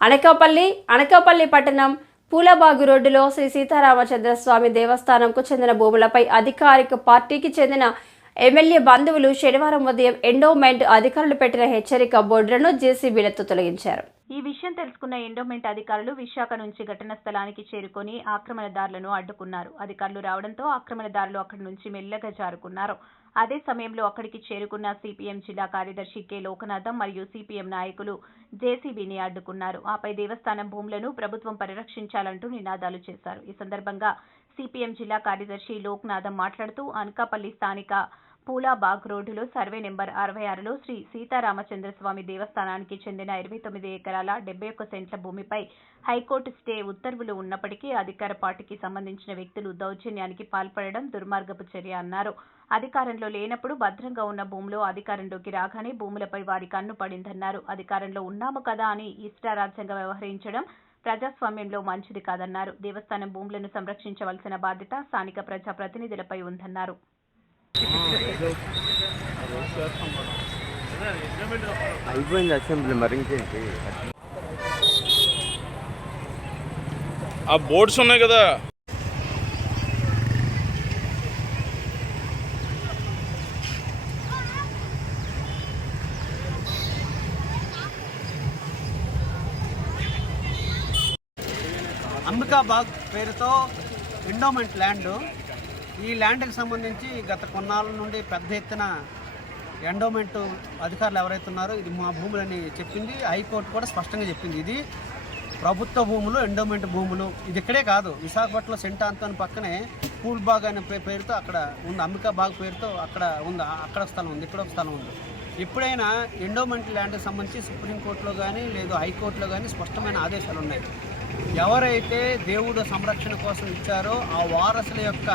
అనకాపల్లి అనకాపల్లి పట్టణం పూలబాగు రోడ్డులో శ్రీ సీతారామచంద్ర స్వామి దేవస్థానంకు చెందిన భూములపై అధికారిక పార్టీకి చెందిన ఎమ్మెల్యే బంధువులు శనివారం ఉదయం ఎండోమెంట్ అధికారులు పెట్టిన హెచ్చరిక బోర్డులను జేసీబీలతో తొలగించారు. ఈ విషయం తెలుసుకున్న ఎండోమెంట్ అధికారులు విశాఖ నుంచి ఘటన స్థలానికి చేరుకొని ఆక్రమణదారులను అడ్డుకున్నారు. అధికారులు రావడంతో ఆక్రమణదారులు అక్కడి నుంచి మెల్లగా జారుకున్నారు. అదే సమయంలో అక్కడికి చేరుకున్న సిపిఎం జిల్లా కార్యదర్శి కె. లోకనాథం మరియు సిపిఎం నాయకులు జేసీబీని అడ్డుకున్నారు. ఆపై దేవస్థానం భూములను ప్రభుత్వం పరిరక్షించాలంటూ నినాదాలు చేశారు. ఈ సందర్భంగా సిపిఎం జిల్లా కార్యదర్శి లోక్నాథం మాట్లాడుతూ అనకాపల్లి స్థానిక పూలాబాగ్ రోడ్డులో సర్వే నెంబర్ అరవై ఆరులో శ్రీ సీతారామచంద్రస్వామి దేవస్థానానికి చెందిన ఇరవై తొమ్మిది ఎకరాల డెబ్బై ఒక్క సెంట్ల భూమిపై హైకోర్టు స్టే ఉత్తర్వులు ఉన్నప్పటికీ అధికార పార్టీకి సంబంధించిన వ్యక్తులు దౌర్జన్యానికి పాల్పడడం దుర్మార్గపు చర్య అన్నారు. అధికారంలో లేనప్పుడు భద్రంగా ఉన్న భూమిలో అధికారంలోకి రాగానే భూములపై వారి కన్ను పడిందన్నారు. అధికారంలో ఉన్నాము కదా అని ఇష్టారాజ్యంగా వ్యవహరించడం ప్రజాస్వామ్యంలో మంచిది కాదన్నారు. దేవస్థానం భూములను సంరక్షించవలసిన బాధ్యత స్థానిక ఉందన్నారు. అయిపోయింది అసెంబ్లీ మరి ఇంకేంటి? ఆ బోర్డ్స్ ఉన్నాయి కదా. అంబికాబాగ్ పేరుతో ఎండోమెంట్ ల్యాండ్. ఈ ల్యాండ్కి సంబంధించి గత కొన్నాళ్ళ నుండి పెద్ద ఎత్తున ఎండోమెంట్ అధికారులు ఎవరైతే ఉన్నారో ఇది మా భూములని చెప్పింది. హైకోర్టు కూడా స్పష్టంగా చెప్పింది. ఇది ప్రభుత్వ భూములు ఎండోమెంట్ భూములు. ఇది ఇక్కడే కాదు. విశాఖపట్నం సెంట్ ఆంతోని పక్కనే పూల్ బాగ్ అనే పేరుతో అక్కడ ఉంది. అంబికాబాగ్ పేరుతో అక్కడ ఉంది. అక్కడ స్థలం ఉంది. ఇక్కడ ఒక స్థలం ఉంది. ఎప్పుడైనా ఎండోమెంట్ ల్యాండ్కి సంబంధించి సుప్రీంకోర్టులో కానీ లేదు హైకోర్టులో కానీ స్పష్టమైన ఆదేశాలు ఉన్నాయి ఎవరైతే దేవుడు సంరక్షణ కోసం ఇచ్చారో ఆ వారసుల యొక్క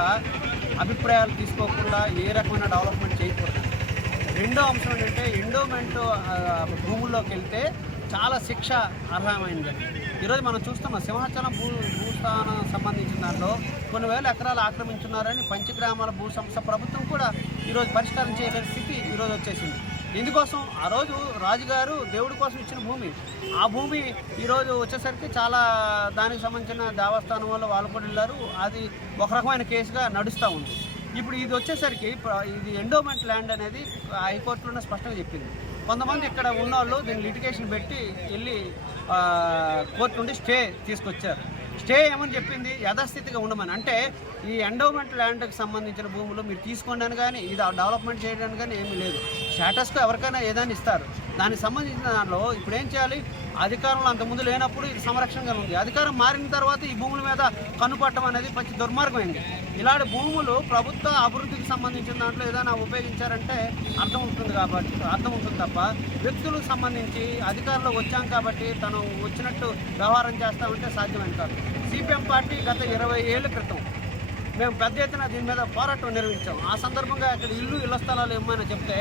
అభిప్రాయాలు తీసుకోకుండా ఏ రకమైన డెవలప్మెంట్ చేయకూడదు. రెండో అంశం ఏంటంటే ఎండోమెంట్ భూముల్లోకి వెళ్తే చాలా శిక్ష అర్హమైనది ఈరోజు మనం చూస్తున్నాం సింహాచలం భూ భూస్థానం సంబంధించిన దాంట్లో కొన్ని వేల ఎకరాలు ఆక్రమించున్నారని పంచగ్రామాల భూ సంస్థ ప్రభుత్వం కూడా ఈరోజు పరిష్కారం చేయలేని స్థితి ఈరోజు వచ్చేసింది. ఎందుకోసం ఆ రోజు రాజుగారు దేవుడి కోసం ఇచ్చిన భూమి. ఆ భూమి ఈరోజు వచ్చేసరికి చాలా దానికి సంబంధించిన దేవస్థానం వల్ల వాళ్ళు కూడా వెళ్ళారు. అది ఒక రకమైన కేసుగా నడుస్తూ ఉంది. ఇప్పుడు ఇది వచ్చేసరికి ఇది ఎండోమెంట్ ల్యాండ్ అనేది హైకోర్టులోనే స్పష్టంగా చెప్పింది. కొంతమంది ఇక్కడ ఉన్నవాళ్ళు దీన్ని లిటిగేషన్ పెట్టి వెళ్ళి కోర్టు నుండి స్టే తీసుకొచ్చారు. స్టే ఏమని చెప్పింది? యథాస్థితిగా ఉండమని. అంటే ఈ ఎండోమెంట్ ల్యాండ్కి సంబంధించిన భూములు మీరు తీసుకోండి అని కానీ ఇది డెవలప్మెంట్ చేయడానికి కానీ ఏమీ లేదు. స్టేటస్కు ఎవరికైనా ఏదైనా ఇస్తారు. దానికి సంబంధించిన దానిలో ఇప్పుడు ఏం చేయాలి? అధికారంలో అంతకుముందు లేనప్పుడు ఇది సంరక్షణగా ఉంది. అధికారం మారిన తర్వాత ఈ భూముల మీద కన్నుపట్టడం అనేది మంచి దుర్మార్గమైంది ఇలాంటి భూములు ప్రభుత్వ అభివృద్ధికి సంబంధించిన దాంట్లో ఏదైనా ఉపయోగించారంటే అర్థం ఉంటుంది కాబట్టి అర్థం ఉంటుంది తప్ప వ్యక్తులకు సంబంధించి అధికారంలో వచ్చాం కాబట్టి తను వచ్చినట్టు వ్యవహారం చేస్తామంటే సాధ్యమైన కాదు. సిపిఎం పార్టీ గత ఇరవై ఏళ్ళ క్రితం మేము పెద్ద ఎత్తున దీని మీద పోరాటం నిర్వహించాం. ఆ సందర్భంగా అక్కడ ఇల్లు ఇళ్ళ స్థలాలు ఏమైనా చెప్తే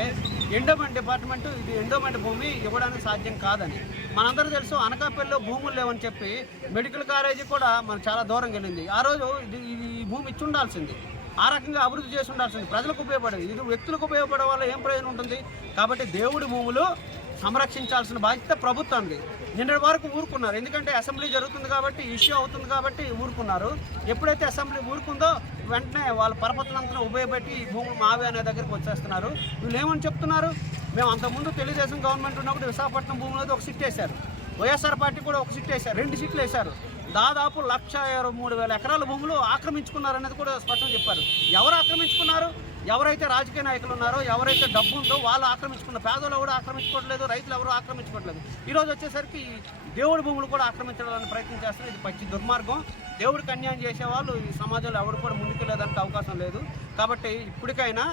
ఎండోమెంట్ డిపార్ట్మెంట్ ఇది ఎండోమెంట్ భూమి ఇవ్వడానికి సాధ్యం కాదని. మనందరూ తెలుసు అనకాపల్లిలో భూములు లేవని చెప్పి మెడికల్ కాలేజీ కూడా మనకు చాలా దూరం వెళ్ళింది. ఆ రోజు ఇది ఇది ఈ భూమి ఇచ్చి ఉండాల్సింది. ఆ రకంగా అభివృద్ధి చేసి ఉండాల్సింది. ప్రజలకు ఉపయోగపడేది. ఇది వ్యక్తులకు ఉపయోగపడే వల్ల ఏం ప్రయోజనం ఉంటుంది? కాబట్టి దేవుడి భూములు సంరక్షించాల్సిన బాధ్యత ప్రభుత్వంది. నిన్నటి వరకు ఊరుకున్నారు. ఎందుకంటే అసెంబ్లీ జరుగుతుంది కాబట్టి ఇష్యూ అవుతుంది కాబట్టి ఊరుకున్నారు. ఎప్పుడైతే అసెంబ్లీ ఊరుకుందో వెంటనే వాళ్ళ పరపతులంతా ఉపయోగపెట్టి ఈ భూములు మావే అనే దగ్గరికి వచ్చేస్తున్నారు. వీళ్ళు ఏమని చెప్తున్నారు? మేము అంతకుముందు తెలుగుదేశం గవర్నమెంట్ ఉన్నప్పుడు విశాఖపట్నం భూములతో ఒక సిట్ వేశారు. వైఎస్ఆర్ పార్టీ కూడా ఒక సిట్ వేశారు. రెండు సిట్లు వేశారు. దాదాపు లక్ష ఇరవై మూడు వేల ఎకరాల భూములు ఆక్రమించుకున్నారు అనేది కూడా స్పష్టంగా చెప్పారు. ఎవరు ఆక్రమించుకున్నారు? ఎవరైతే రాజకీయ నాయకులు ఉన్నారో ఎవరైతే డబ్బు ఉందో వాళ్ళు ఆక్రమించుకున్న పేదలు ఎవరు ఆక్రమించుకోవట్లేదు రైతులు ఎవరు ఆక్రమించుకోవట్లేదు. ఈరోజు వచ్చేసరికి దేవుడి భూములు కూడా ఆక్రమించడానికి ప్రయత్నం చేస్తారు ఇది పచ్చి దుర్మార్గం. దేవుడికి అన్యాయం చేసే వాళ్ళు ఈ సమాజంలో ఎవరు కూడా ముందుకెళ్ళేదానికి అవకాశం లేదు. కాబట్టి ఇప్పటికైనా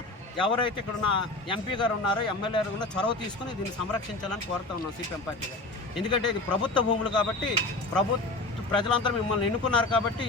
ఎవరైతే ఇక్కడ ఉన్న ఎంపీ గారు ఉన్నారో ఎమ్మెల్యే గారు ఉన్నారో చొరవ తీసుకుని దీన్ని సంరక్షించాలని కోరుతా ఉన్నాం సిపిఎం పార్టీగా ఎందుకంటే ఇది ప్రభుత్వ భూములు కాబట్టి ప్రభుత్వ ప్రజలందరూ మిమ్మల్ని ఎన్నుకున్నారు కాబట్టి